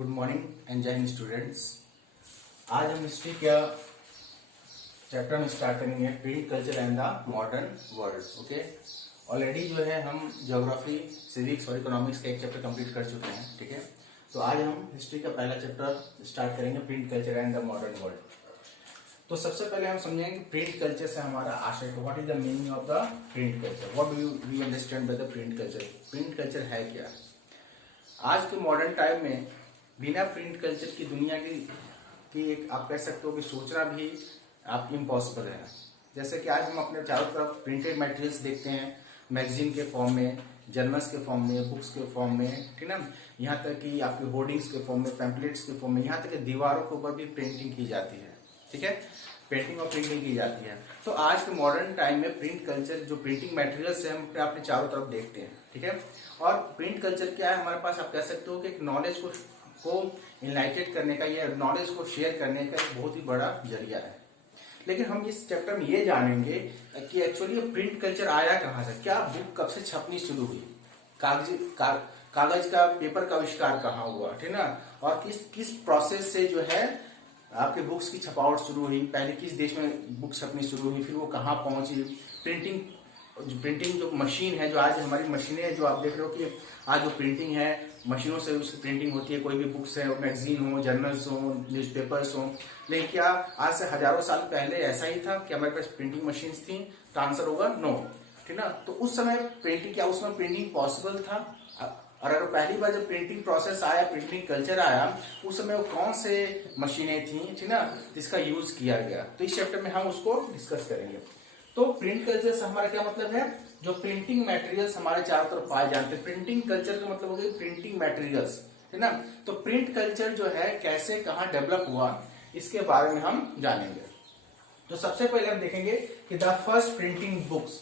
Good morning and जय Hind students. आज हम हिस्ट्री का चैप्टर में स्टार्ट करेंगे, print culture and the modern world. Okay, already जो है हम ज्योग्राफी, सिविक्स और इकोनॉमिक्स का एक चैप्टर कंप्लीट कर चुके हैं। ठीक है, तो आज हम हिस्ट्री का पहला चैप्टर स्टार्ट करेंगे, print culture and the modern world. तो सबसे पहले हम समझेंगे प्रिंट कल्चर से हमारा आशय what is the meaning of the print culture, what do we understand by the print culture. Print culture है क्या? आज के मॉडर्न टाइम में बिना प्रिंट कल्चर की दुनिया की एक आप कह सकते हो कि सोचना भी आप इम्पॉसिबल है। जैसे कि आज हम अपने चारों तरफ प्रिंटेड मटेरियल्स देखते हैं, मैगजीन के फॉर्म में, जर्नल्स के फॉर्म में, बुक्स के फॉर्म में, ठीक ना, यहाँ तक कि आपके होर्डिंग्स के फॉर्म में, पैम्पलेट्स के फॉर्म में, यहाँ तक कि दीवारों के ऊपर भी प्रिंटिंग की जाती है। ठीक है, पेंटिंग और प्रिंटिंग की जाती है। तो आज के मॉडर्न टाइम में प्रिंट कल्चर, जो प्रिंटिंग मटेरियल्स है, हम अपने चारों तरफ देखते हैं। ठीक है, और प्रिंट कल्चर क्या है हमारे पास, आप कह सकते हो कि एक नॉलेज को इनलाइटेड करने का या नॉलेज को शेयर करने का एक बहुत ही बड़ा जरिया है। लेकिन हम इस चैप्टर में ये जानेंगे कि एक्चुअली प्रिंट कल्चर आया कहाँ से, क्या बुक कब से छपनी शुरू हुई, कागज का पेपर का आविष्कार कहाँ हुआ, ठीक ना, और किस प्रोसेस से जो है आपके बुक्स की छपावट शुरू हुई, पहले किस देश में बुक छपनी शुरू हुई, फिर वो कहाँ पहुंची। प्रिंटिंग जो मशीन है, जो आज हमारी मशीनें जो आप देख रहे हो कि आज जो प्रिंटिंग है मशीनों से उसकी प्रिंटिंग होती है, कोई भी बुक्स है, मैगजीन हो, जर्नल्स हो, न्यूज़पेपर्स हो। लेकिन क्या आज से हजारों साल पहले ऐसा ही था कि हमारे पास प्रिंटिंग मशीन थी? तो आंसर होगा नो, ठीक ना। तो उस समय प्रिंटिंग, क्या उस समय प्रिंटिंग पॉसिबल था? और अगर पहली बार जब प्रिंटिंग प्रोसेस आया, प्रिंटिंग कल्चर आया, उस समय वो कौन से मशीनें थी, ठीक ना, जिसका यूज किया गया। तो इस चैप्टर में हम उसको डिस्कस करेंगे। तो प्रिंट कल्चर से हमारा क्या मतलब है, जो प्रिंटिंग मटेरियल्स हमारे चारों तरफ पाए जाते हैं। प्रिंटिंग कल्चर का मतलब हो गया प्रिंटिंग मटेरियल्स, है ना। तो प्रिंट कल्चर जो है कैसे, कहाँ डेवलप हुआ, इसके बारे में हम जानेंगे। तो सबसे पहले हम देखेंगे कि द फर्स्ट प्रिंटिंग बुक्स,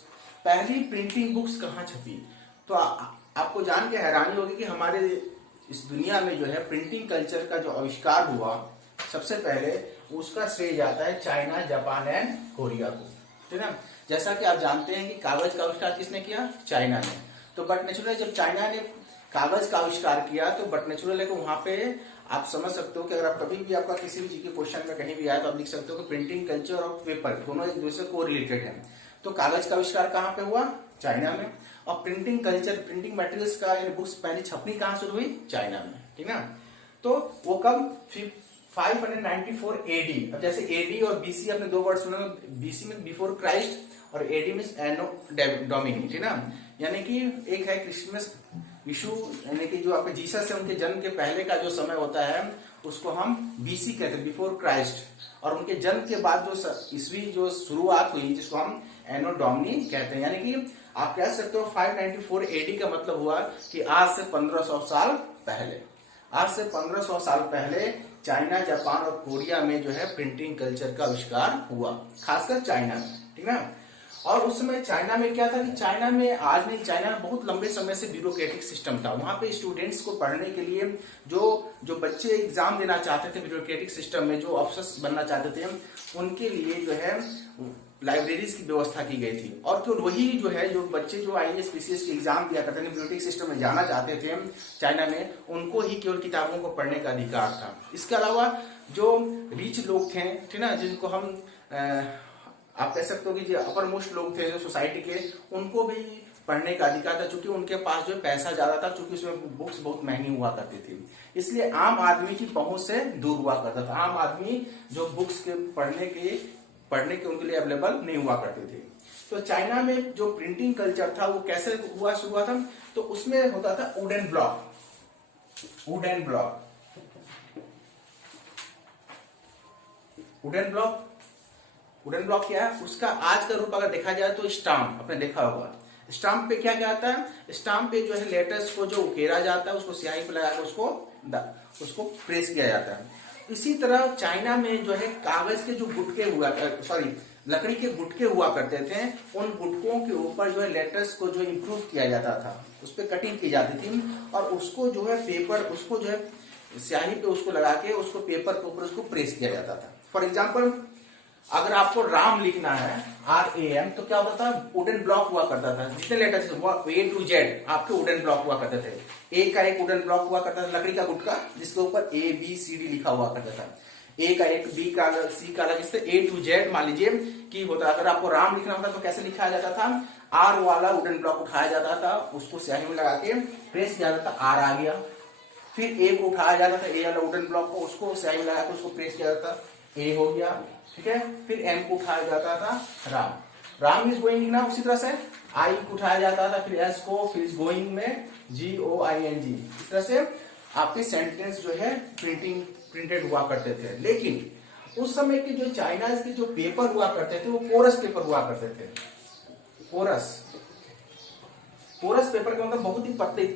पहली प्रिंटिंग बुक्स कहाँ छपी। तो आपको जान के हैरानी होगी कि हमारे इस दुनिया में जो है प्रिंटिंग कल्चर का जो आविष्कार हुआ, सबसे पहले उसका श्रेय जाता है चाइना, जापान एंड कोरिया को, ठीक है। जैसा कि आप जानते हैं कि कागज का आविष्कार किसने किया? चाइना ने। तो बट नेचुरल, जब चाइना ने कागज का आविष्कार किया तो बट नेचुरल है कि वहां पे आप समझ सकते हो कि अगर आप कभी भी आपका किसी भी चीज के क्वेश्चन में कहीं भी आए तो आप लिख सकते हो कि प्रिंटिंग कल्चर और पेपर दोनों एक दूसरे को रिलेटेड है। तो कागज का आविष्कार कहाँ पे हुआ? चाइना में। और प्रिंटिंग कल्चर, प्रिंटिंग मटेरियल्स का बुक्स पहले छपनी कहाँ शुरू हुई? चाइना में, ठीक ना। तो वो कब? 594 एडी। अब जैसे एडी और बीसी आपने दो वर्ड सुना, बीसी में बिफोर क्राइस्ट और एडी में एनो डोमिनी, ठीक ना। यानी कि एक है क्रिसमस, विशु, यानी कि जो आपके जीसस है उनके जन्म के पहले का जो समय होता है उसको हम बीसी कहते हैं, बिफोर क्राइस्ट। और उनके जन्म के बाद जो ईस्वी जो शुरुआत हुई जिसको हम एनो डोमिनी कहते हैं। यानी कि आप कह सकते हो 594 एडी का मतलब हुआ कि आज से 1500 साल पहले, आज से 1500 साल पहले चाइना, जापान और कोरिया में जो है प्रिंटिंग कल्चर का आविष्कार हुआ, खासकर चाइना में, ठीक ना। और उस समय चाइना में क्या था कि चाइना में, आज नहीं, चाइना में बहुत लंबे समय से ब्यूरोक्रेटिक सिस्टम था। वहां पे स्टूडेंट्स को पढ़ने के लिए जो बच्चे एग्जाम देना चाहते थे ब्यूरोक्रेटिक सिस्टम में, जो अफसर बनना चाहते थे, उनके लिए जो है लाइब्रेरीज की व्यवस्था की गई थी। और तो वही जो है, जो बच्चे जो आईएएस पीसीएस की एग्जाम दिया करते थे, ब्यूरोक्रेटिक सिस्टम में जाना चाहते थे चाइना में, उनको ही केवल किताबों को पढ़ने का अधिकार था। इसके अलावा जो रिच लोग थे, ठीक ना, जिनको हम आप कह सकते हो कि जो अपर मोस्ट लोग थे जो सोसाइटी के, उनको भी पढ़ने का अधिकार था, चूंकि उनके पास जो पैसा ज्यादा था, चूंकि उसमें बुक्स बहुत महंगी हुआ करती थी, इसलिए आम आदमी की पहुंच से दूर हुआ करता था। आम आदमी जो बुक्स के पढ़ने के उनके लिए अवेलेबल नहीं हुआ करते थे। तो चाइना में जो प्रिंटिंग कल्चर था वो कैसे हुआ, शुरू था? तो उसमें होता था wooden block, wooden block, wooden block. Wooden block क्या है? उसका आज का रूप अगर देखा जाए तो स्टाम्प, आपने देखा होगा। स्टाम्प पे क्या क्या आता है? स्टाम्प पे जो है लेटर्स को जो उकेरा जाता है, उसको स्याही पे लगाकर उसको प्रेस किया जाता है। इसी तरह चाइना में जो है कागज के जो गुटके हुआ, लकड़ी के गुटके हुआ करते थे, उन गुटकों के ऊपर जो है लेटर्स को जो इम्प्रूव किया जाता था, उस पर कटिंग की जाती थी, और उसको जो है पेपर, उसको जो है स्याही पे उसको लगा के उसको पेपर के ऊपर उसको प्रेस किया जाता था। फॉर एग्जाम्पल अगर आपको राम लिखना है RAM तो क्या होता था, वुडन ब्लॉक हुआ करता था, जितने लेटर्स A to Z आपके वुडन ब्लॉक हुआ करते थे। ए का एक वुडन ब्लॉक हुआ करता था लकड़ी का गुटका, जिसके ऊपर ABCD लिखा हुआ करता था। ए का एक, बी का अलग, सी का अलग, इससे A to Z मान लीजिए कि होता। अगर आपको राम लिखना होता तो कैसे लिखा जाता था, R वाला वुडन ब्लॉक उठाया जाता था, उसको स्याही में लगा के प्रेस किया जाता था, R आ गया। फिर ए को उठाया जाता था, ए वाला वुडन ब्लॉक को, उसको स्याही में लगा के उसको प्रेस किया जाता, ए हो गया, ठीक है। फिर एम को उठाया जाता था, राम, राम इज गोइंग ना, उसी तरह से आई को उठाया जाता था, फिर एस को, फिर इज गोइंग में GOING। इस तरह से आपके सेंटेंस जो है प्रिंटेड हुआ करते थे। लेकिन उस समय के जो चाइना के जो पेपर हुआ करते थे वो पोरस पेपर हुआ करते थे। पोरस पेपर का मतलब बहुत ही पतले,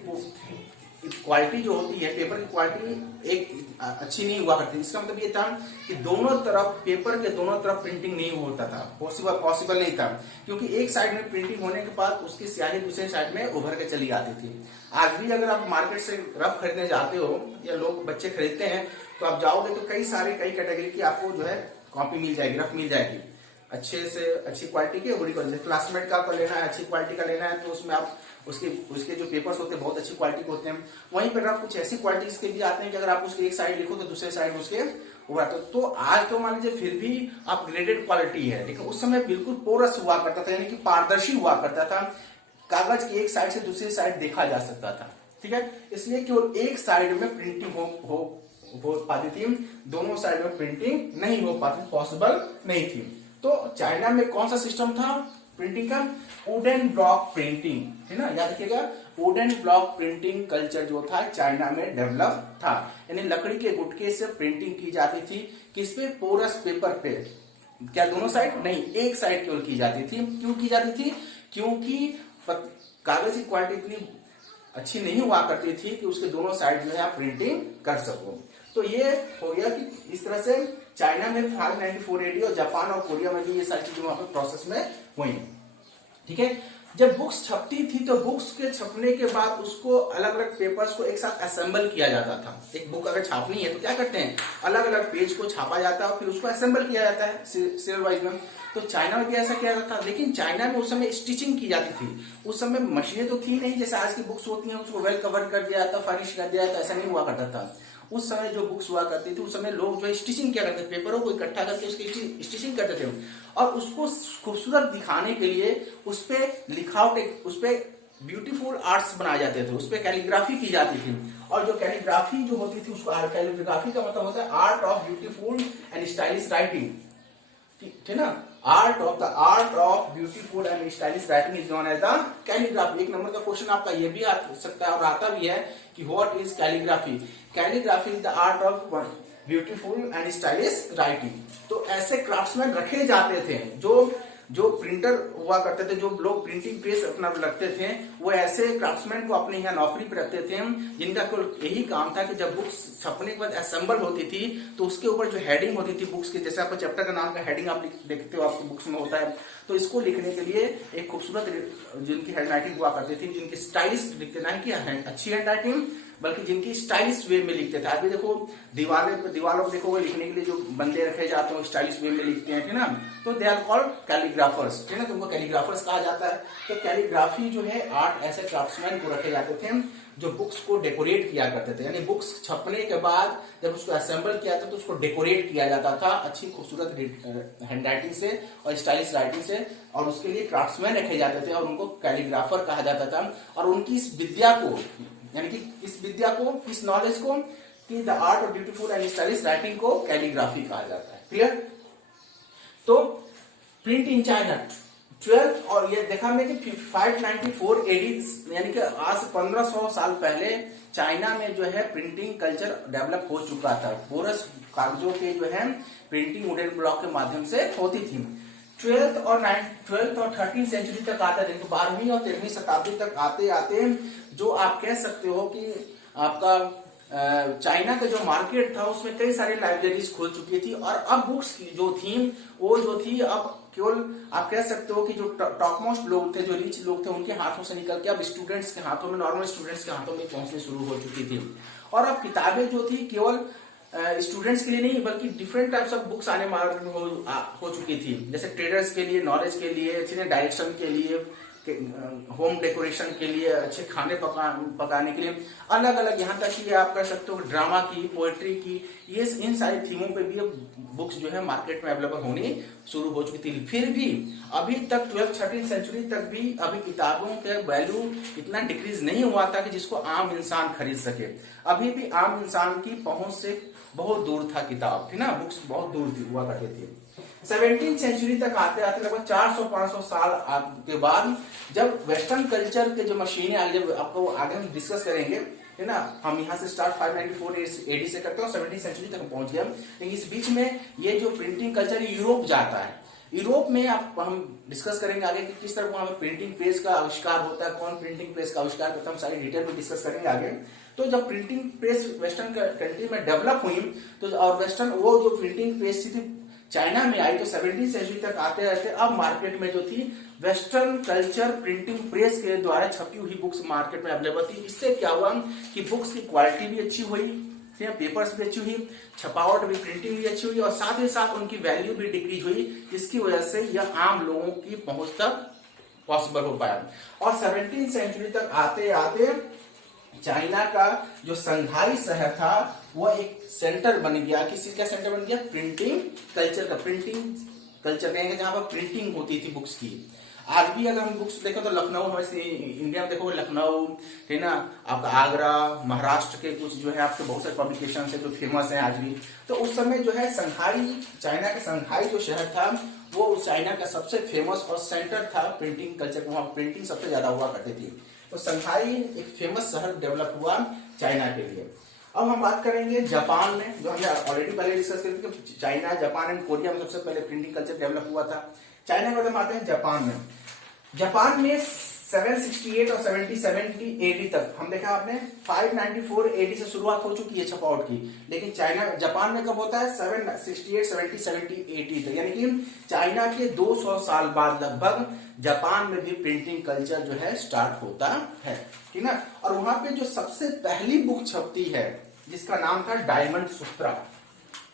क्वालिटी जो होती है पेपर की क्वालिटी एक अच्छी नहीं हुआ करती। इसका मतलब ये था कि दोनों तरफ, पेपर के दोनों तरफ प्रिंटिंग नहीं होता था, पॉसिबल नहीं था, क्योंकि एक साइड में प्रिंटिंग होने के बाद उसकी स्याही दूसरे साइड में उभर के चली आती थी। आज भी अगर आप मार्केट से रफ खरीदने जाते हो या लोग बच्चे खरीदते हैं तो आप जाओगे तो कई कैटेगरी की आपको जो है कॉपी मिल जाएगी, रफ मिल जाएगी, अच्छे से अच्छी क्वालिटी की, बुरी क्वालिटी। क्लासमेट का आपको लेना है, अच्छी क्वालिटी का लेना है तो उसमें आप उसके जो पेपर्स होते हैं बहुत अच्छी क्वालिटी के होते हैं। वहीं पर आप कुछ ऐसी क्वालिटी के भी आते हैं कि अगर आप उसके एक साइड लिखो तो दूसरे साइड उसके हुआ। तो आज तो मान लीजिए फिर भी आप ग्रेडेड क्वालिटी है, लेकिन उस समय बिल्कुल पोरस हुआ करता था, यानी कि पारदर्शी हुआ करता था, कागज की एक साइड से दूसरी साइड देखा जा सकता था, ठीक है। इसलिए केवल एक साइड में प्रिंटिंग हो पाती थी, दोनों साइड में प्रिंटिंग नहीं हो पाती, पॉसिबल नहीं थी। तो चाइना में कौन सा सिस्टम था प्रिंटिंग का, वुडन ब्लॉक प्रिंटिंग, है ना, याद रखिएगा। वुडन ब्लॉक प्रिंटिंग कल्चर जो था चाइना में डेवलप था, यानी लकड़ी के गुटके से प्रिंटिंग की जाती थी, किस पे, पोरस पेपर पे। क्या दोनों साइड नहीं, एक साइड केवल की जाती थी। क्यों की जाती थी, क्योंकि कागज की क्वालिटी इतनी अच्छी नहीं हुआ करती थी कि उसके दोनों साइड में आप प्रिंटिंग कर सको। तो ये हो गया कि इस तरह से चाइना में 594 AD और जापान और कोरिया में भी ये सारी चीजें वहां पर प्रोसेस में हुई, ठीक है। जब बुक्स छपती थी तो बुक्स के छपने के बाद उसको अलग अलग पेपर्स को एक साथ असेंबल किया जाता था। एक बुक अगर छापनी है तो क्या करते हैं, अलग अलग पेज को छापा जाता है और फिर उसको असेंबल किया जाता है सीरियल वाइज में। तो चाइना में भी ऐसा किया जाता था, लेकिन चाइना में उस समय स्टिचिंग की जाती थी। उस समय मशीनें तो थी नहीं, जैसे आज की बुक्स होती हैं उसको वेल कवर कर दिया जाता, फर्निश कर दिया जाता, ऐसा नहीं हुआ करता था। उस समय जो बुक्स हुआ करती थी उस समय लोग जो स्टिचिंग किया करते थे, पेपरों को इकट्ठा करके उसकी स्टिचिंग करते थे और उसको खूबसूरत दिखाने के लिए उस पे लिखावट, उस पे ब्यूटीफुल आर्ट्स बनाए जाते थे, उस पे कैलीग्राफी की जाती थी। और जो कैलीग्राफी जो होती थी उसको, कैलीग्राफी का मतलब होता है art of beautiful and stylish writing, ठीक है ना। Art of beautiful and stylish writing is known as the calligraphy. एक नंबर का क्वेश्चन आपका ये भी आ सकता है और आता भी है कि what is calligraphy. Calligraphy is the art of beautiful and stylish writing. तो ऐसे क्राफ्ट्समैन रखे जाते थे, जो प्रिंटर हुआ करते थे, जो लोग प्रिंटिंग प्रेस अपना रखते थे, वो ऐसे क्राफ्ट्समैन को अपने यहाँ नौकरी पर रखते थे, जिनका केवल यही काम था कि जब बुक्स छपने के बाद असेंबल होती थी तो उसके ऊपर जो हेडिंग होती थी बुक्स के, जैसे आपको चैप्टर का नाम का हेडिंग आप देखते हो आपकी बुक्स में होता है, तो इसको लिखने के लिए एक खूबसूरत जिनकी हैंड राइटिंग हुआ करती थी, जिनकी स्टाइलिश लिखते ना कि अच्छी हैंड राइटिंग, बल्कि जिनकी स्टाइलिश वे में लिखते थे। आज भी देखो दीवारों पर देखो लिखने के लिए जो बंदे रखे जाते हैं स्टाइलिश वे में लिखते हैं, ठीक ना, तो दे आर कॉल्ड कैलीग्राफर्स, ठीक है ना, तुमको कैलीग्राफर्स कहा जाता है। तो कैलीग्राफी जो है आर्ट, ऐसे क्राफ्ट्समैन को रखे जाते थे जो बुक्स को डेकोरेट किया करते थे, यानी बुक्स छपने के बाद जब उसको असेंबल किया था तो उसको डेकोरेट किया जाता था अच्छी खूबसूरत हैंड राइटिंग से और स्टाइलिश राइटिंग से, और उसके लिए क्राफ्ट्समैन रखे जाते थे और उनको कैलीग्राफर कहा जाता था। और उनकी इस विद्या को, यानी कि इस विद्या को, इस नॉलेज को, कि the art of beautiful and stylish writing को कैलीग्राफी कहा जाता है। क्लियर। तो प्रिंट इन चाइना 12 और ये देखा हमने कि 594 AD, यानी कि आज 1500 साल पहले चाइना में जो है प्रिंटिंग कल्चर डेवलप हो चुका था। पोरस कागजों के जो है प्रिंटिंग वुडन ब्लॉक के माध्यम से होती थी। 12th और 13th सेंचुरी तक आता है, 12वीं और 13वीं शताब्दी तक आते आते जो आप कह सकते हो कि आपका चाइना का जो मार्केट था उसमें कई सारी लाइब्रेरीज खुल चुकी थी और अब बुक्स जो थी वो जो थी अब केवल आप कह सकते हो कि जो टॉप मोस्ट लोग थे, जो रिच लोग थे, उनके हाथों से निकल के अब स्टूडेंट्स के हाथों में, नॉर्मल स्टूडेंट्स के हाथों में पहुंचने शुरू हो चुकी थी। और अब किताबें जो थी केवल स्टूडेंट्स के लिए नहीं बल्कि डिफरेंट टाइप्स ऑफ बुक्स आने मार्केट में हो चुकी थी, जैसे ट्रेडर्स के लिए, नॉलेज के लिए, डायरेक्शन के लिए, होम डेकोरेशन के लिए, अच्छे खाने पकाने के लिए, अलग अलग, यहाँ तक कि आप कर सकते हो ड्रामा की, पोएट्री की, ये इन सारी थीमों पे भी बुक्स जो है मार्केट में अवेलेबल होनी शुरू हो चुकी थी। फिर भी अभी तक 12th-13th सेंचुरी तक भी अभी किताबों के वैल्यू इतना डिक्रीज नहीं हुआ था कि जिसको आम इंसान खरीद सके। अभी भी आम इंसान की पहुंच से बहुत दूर था किताब, थी ना, बुक्स बहुत दूर थी हुआ करती थी। 17th सेंचुरी तक आते आते लगभग 400-500 साल के बाद जब वेस्टर्न कल्चर के जो मशीनें आ गई, आपको आगे हम डिस्कस करेंगे, है ना, हम यहाँ से स्टार्ट 594 एडी से करते हैं और 17th सेंचुरी तक पहुंच गए। लेकिन इस बीच में ये जो प्रिंटिंग कल्चर यूरोप जाता है, यूरोप में हम डिस्कस करेंगे आगे कि किस तरह वहां पर प्रिंटिंग प्रेस का आविष्कार होता है, कौन प्रिंटिंग प्रेस का आविष्कार करता है, हम सारी डिटेल में डिस्कस करेंगे आगे। तो जब प्रिंटिंग प्रेस वेस्टर्न कंट्री में डेवलप हुई तो और वेस्टर्न वो जो प्रिंटिंग प्रेस थी चाइना में आई, तो 17th सेंचुरी तक आते रहते अब मार्केट में जो थी वेस्टर्न कल्चर प्रिंटिंग प्रेस के द्वारा छपी हुई बुक्स मार्केट में अवेलेबल थी। इससे क्या हुआ कि बुक्स की क्वालिटी भी अच्छी हुई, पेपर्स भी अच्छी हुई, छपावट भी, प्रिंटिंग भी अच्छी हुई और साथ ही साथ उनकी वैल्यू भी डिक्रीज हुई, जिसकी वजह से यह आम लोगों की पहुंच तक पॉसिबल हो पाया। और 17th सेंचुरी तक आते आते चाइना का जो संघाई शहर था वो एक सेंटर बन गया। किसी का सेंटर बन गया? प्रिंटिंग कल्चर का। प्रिंटिंग कल्चर कहेंगे जहां पर प्रिंटिंग होती थी बुक्स की। आज भी अगर हम बुक्स देखो तो लखनऊ, हमारे इंडिया में देखो लखनऊ, है ना, आपका आगरा, महाराष्ट्र के कुछ जो है आपके बहुत सारे पब्लिकेशन है जो फेमस है आज भी। तो उस समय जो है संघाई, चाइना का संघाई जो शहर था वो चाइना का सबसे फेमस और सेंटर था प्रिंटिंग कल्चर, वहां प्रिंटिंग सबसे ज्यादा हुआ करती थी। तो संघाई एक फेमस शहर डेवलप हुआ चाइना के लिए। अब हम बात करेंगे जापान में, जो हमने ऑलरेडी पहले डिस्कस कर थे, चाइना, जापान एंड कोरिया में सबसे पहले प्रिंटिंग कल्चर डेवलप हुआ था। चाइना में हम आते हैं जापान में। जापान में 768 और 70 एडी तक हम देखा आपने 594 एडी से शुरुआत हो चुकी है छपावट की, लेकिन चाइना, जापान में कब होता है? 768, 70 एडी तक, यानी कि चाइना के 200 साल बाद लगभग जापान में भी प्रिंटिंग कल्चर जो है स्टार्ट होता है, ठीक ना। और वहां पे जो सबसे पहली बुक छपती है जिसका नाम था डायमंड सूत्रा,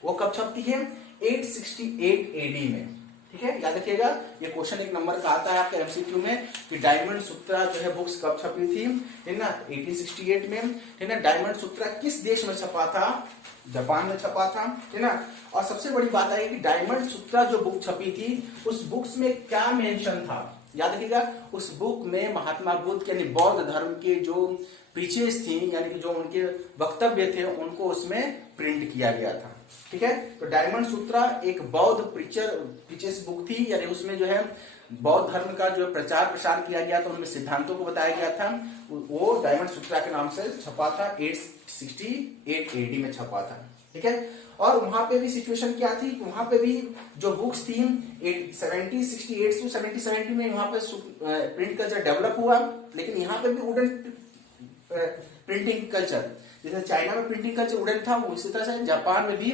वो कब छपती है? 868 एडी में, ठीक है, याद रखिएगा। ये क्वेश्चन एक नंबर का आता है आपके एमसीक्यू में कि डायमंड सूत्रा जो है बुक्स कब छपी थी, है ना, 1868 में, है ना। डायमंड सूत्रा किस देश में छपा था? जापान में छपा था, है ना। और सबसे बड़ी बात है कि डायमंड सूत्रा जो बुक छपी थी उस बुक्स में क्या मेंशन था? याद रखिएगा, उस बुक में महात्मा बुद्ध यानी बौद्ध धर्म के जो प्रीचेस थी, यानी कि जो उनके वक्तव्य थे, उनको उसमें प्रिंट किया गया था, ठीक है। तो डायमंड सूत्रा एक बौद्ध प्रीचेस बुक थी, यानी उसमें जो है बौद्ध धर्म का जो प्रचार प्रसार किया गया था, उनमें सिद्धांतों को बताया गया था, वो डायमंड सूत्रा के नाम से छपा था। 868 एडी में छपा था, ठीक है। और वहां पे भी सिचुएशन क्या थी? वहां पे भी जो बुक्स थी 68 से 70 में वहां पे प्रिंट कल्चर डेवलप हुआ, लेकिन यहाँ पे भी वुडन प्रिंटिंग कल्चर, जैसे चाइना में प्रिंटिंग कल्चर वुडन था, उसी तरह से जापान में भी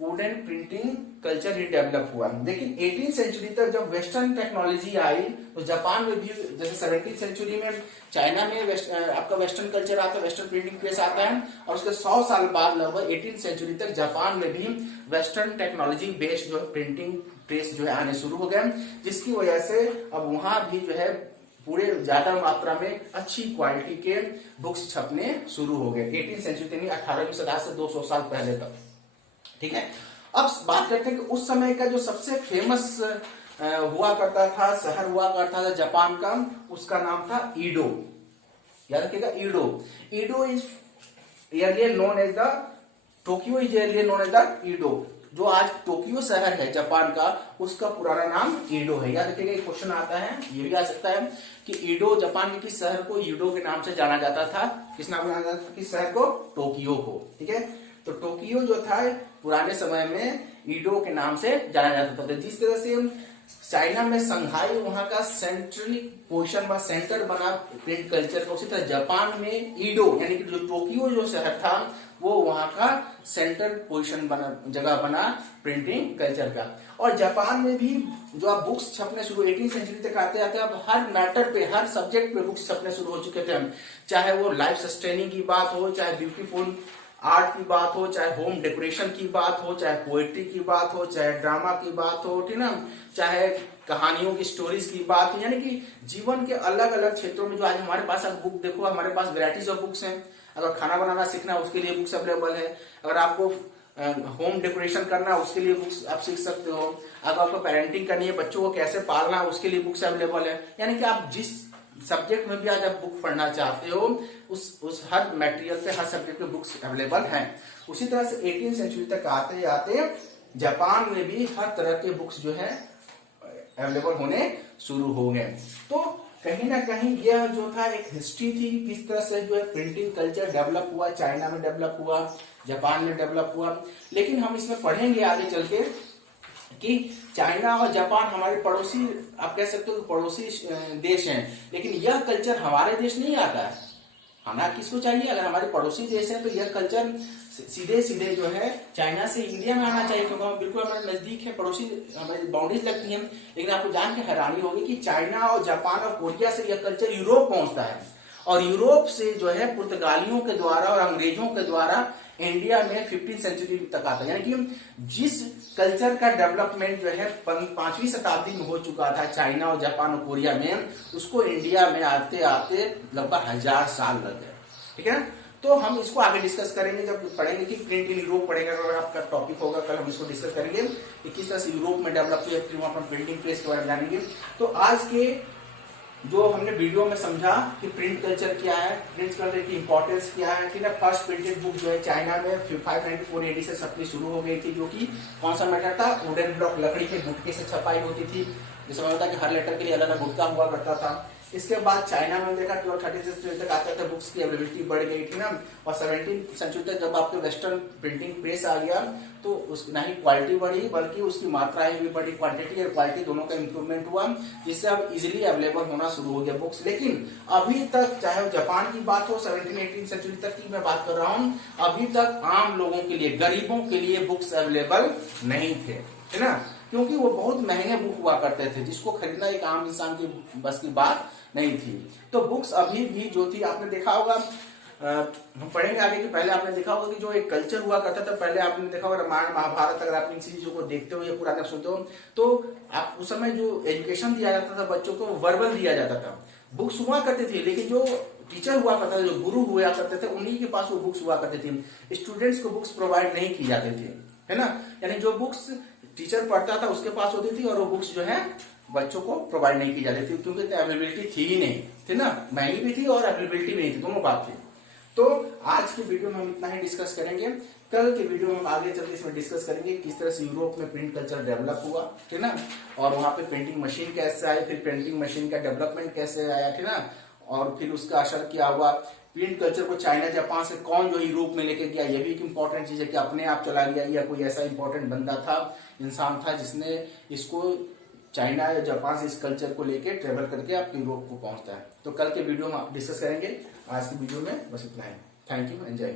वुडन प्रिंटिंग कल्चर ही डेवलप हुआ। लेकिन 18th सेंचुरी तक जब वेस्टर्न टेक्नोलॉजी आई तो जापान में भी, जैसे 17th सेंचुरी में चाइना में आपका वेस्टर्न कल्चर आता है, वेस्टर्न प्रिंटिंग प्रेस आता है, और उसके 100 साल बाद लगभग 18th सेंचुरी तक जापान में भी वेस्टर्न टेक्नोलॉजी बेस्ड जो है प्रिंटिंग प्रेस जो है आने शुरू हो गए, जिसकी वजह से अब वहां भी जो है पूरे ज्यादा मात्रा में अच्छी क्वालिटी के बुक्स छपने शुरू हो गए 18th सेंचुरी, 18वीं सदी से 200 साल पहले तक, ठीक है। अब बात करते हैं कि उस समय का जो सबसे फेमस हुआ करता था, शहर हुआ करता था जापान का, उसका नाम था ईडो। याद रखिएगा, Edo. Edo is earlier known as the Tokyo is earlier known as the Edo. जो आज टोक्यो शहर है जापान का, उसका पुराना नाम ईडो है। याद रखिएगा, एक क्वेश्चन आता है, ये भी आ सकता है कि ईडो, जापान में किस शहर को ईडो के नाम से जाना जाता था? किस नाम से जाना जाता था? किस शहर को? टोक्यो को, ठीक है। तो टोक्यो जो था पुराने समय में ईडो के नाम से जाना जाता था। जिस तरह से चाइना में संघाई वहां का सेंट्रल पोजीशन बना, सेंटर बना प्रिंट कल्चर का, उसी तरह जापान में ईडो यानी कि जो टोक्यो जो शहर था वो वहां का सेंटर पोजीशन बना, जगह बना प्रिंटिंग कल्चर का। और जापान में भी जो आप बुक्स छपने शुरू 18th सेंचुरी तक आते आते अब हर मैटर पे, हर सब्जेक्ट पे बुक्स छपने शुरू हो चुके थे, चाहे वो लाइफ सस्टेनिंग की बात हो, चाहे ब्यूटीफुल आर्ट की बात हो, चाहे होम डेकोरेशन की बात हो, चाहे पोएट्री की बात हो, चाहे ड्रामा की बात हो, ठीक ना, चाहे कहानियों की स्टोरीज की बात हो, यानी कि जीवन के अलग अलग क्षेत्रों में जो आज हमारे पास, अगर बुक देखो हमारे पास वैरायटीज ऑफ बुक्स हैं। अगर खाना बनाना सीखना है उसके लिए बुक्स अवेलेबल है। अगर आपको होम डेकोरेशन करना है उसके लिए बुक्स आप सीख सकते हो। अगर आपको पेरेंटिंग करनी है, बच्चों को कैसे पालना है उसके लिए बुक्स अवेलेबल है। यानी कि आप जिस सब्जेक्ट में भी आज आप बुक पढ़ना चाहते हो उस हर मटेरियल पे, हर सब्जेक्ट में बुक्स अवेलेबल हैं। उसी तरह से 18वीं सेंचुरी तक आते आते जापान में भी हर तरह के बुक्स जो है अवेलेबल होने शुरू हो गए। तो कहीं ना कहीं यह जो था एक हिस्ट्री थी, किस तरह से जो है प्रिंटिंग कल्चर डेवलप हुआ, चाइना में डेवलप हुआ, जापान में डेवलप हुआ। लेकिन हम इसमें पढ़ेंगे आगे चल के कि चाइना और जापान हमारे पड़ोसी, आप कह सकते हो पड़ोसी देश हैं, लेकिन यह कल्चर हमारे देश नहीं आता है। आना किसको चाहिए? अगर हमारे पड़ोसी देश है तो यह कल्चर सीधे सीधे जो है चाइना से इंडिया में आना चाहिए, क्योंकि हम बिल्कुल हमारे नजदीक है, पड़ोसी हमारी बाउंड्रीज लगती हैं। लेकिन आपको जान के हैरानी होगी कि चाइना और जापान और कोरिया से यह कल्चर यूरोप पहुंचता है, और यूरोप से जो है पुर्तगालियों के द्वारा और अंग्रेजों के द्वारा इंडिया में 15वीं सेंचुरी तक आता है। यानी कि जिस कल्चर का डेवलपमेंट जो है 5वीं शताब्दी में हो चुका था चाइना और जापान और कोरिया में, उसको इंडिया में आते आते लगभग 1000 साल लग गए। ठीक है ना? तो हम इसको आगे डिस्कस करेंगे जब पढ़ेंगे कि प्रिंट इन यूरोप पढ़ेगा, अगर आपका टॉपिक होगा कल हम इसको डिस्कस करेंगे कि किस तरह से यूरोप में डेवलप किया, फिर वहां पर प्रिंटिंग प्रेस के बारे में जानेंगे। तो आज के जो हमने वीडियो में समझा कि प्रिंट कल्चर क्या है, प्रिंट कल्चर की इंपॉर्टेंस क्या है, ठीक है। फर्स्ट प्रिंटेड बुक जो है चाइना में 594 एडी से छपनी शुरू हो गई थी, जो कि कौन सा मैटर था? वुडन ब्लॉक, लकड़ी के गुटके से छपाई होती थी। जैसे होता कि हर लेटर के लिए अलग अलग गुटका हुआ करता था। इसके बाद चाइना में देखा 1230 तक आते थे बुक्स की अवेलेबिलिटी बढ़ गई थी ना, और 17वीं सेंचुरी तक जब आपके वेस्टर्न प्रिंटिंग प्रेस आ गया तो ना ही क्वालिटी बढ़ी बल्कि उसकी मात्राएं भी बढ़ी, क्वांटिटी और क्वालिटी दोनों का इंप्रूवमेंट हुआ, जिससे अब इजिली अवेलेबल होना शुरू हो गया बुक्स। लेकिन अभी तक चाहे वो जापान की बात हो, 17वीं-18वीं सेंचुरी तक की मैं बात कर रहा हूं, अभी तक आम लोगों के लिए, गरीबों के लिए बुक्स अवेलेबल नहीं थे, है ना, क्योंकि वो बहुत महंगे बुक हुआ करते थे, जिसको खरीदना एक आम इंसान की बस की बात नहीं थी। तो बुक्स अभी भी जो थी, आपने देखा होगा, हम पढ़ेंगे आगे कि पहले आपने देखा होगा कि जो एक कल्चर हुआ करता था, पहले आपने देखा होगा रामायण महाभारत, अगर आप इन चीजों को देखते हो या पुराने सुनते हो तो आप उस समय जो एजुकेशन दिया जाता था बच्चों को, वर्बल दिया जाता था। बुक्स हुआ करती थी, लेकिन जो टीचर हुआ करता था, जो गुरु हुआ करते थे, उन्हीं के पास वो बुक्स हुआ करती थी। स्टूडेंट्स को बुक्स प्रोवाइड नहीं की जाती थी, है ना। यानी जो बुक्स टीचर पढ़ता था उसके पास होती थी, और वो बुक्स जो है बच्चों को प्रोवाइड नहीं की जाती थी, क्योंकि अवेलेबिलिटी थी ही नहीं, थी ना, महंगी भी थी और अवेलेबिलिटी भी नहीं थी, दोनों बात थी। तो आज की वीडियो में हम इतना ही डिस्कस करेंगे। कल के वीडियो में हम आगे चलकर इसमें डिस्कस करेंगे किस तरह से यूरोप में प्रिंट कल्चर डेवलप हुआ, ठीक ना, और वहां पे प्रिंटिंग मशीन कैसे आई, फिर प्रिंटिंग मशीन का डेवलपमेंट कैसे आया, ठीक ना, और फिर उसका असर क्या हुआ। प्रिंट कल्चर को चाइना जापान से कौन जो यूरोप में लेके गया, ये भी एक इंपॉर्टेंट चीज है कि अपने आप चला गया या कोई ऐसा इंपॉर्टेंट बंदा था, इंसान था, जिसने इसको चाइना या जापान से इस कल्चर को लेके ट्रेवल करके आपके यूरोप को पहुंचता है। तो कल के वीडियो में आप डिस्कस करेंगे। आज की वीडियो में बस इतना ही। Thank you, enjoy.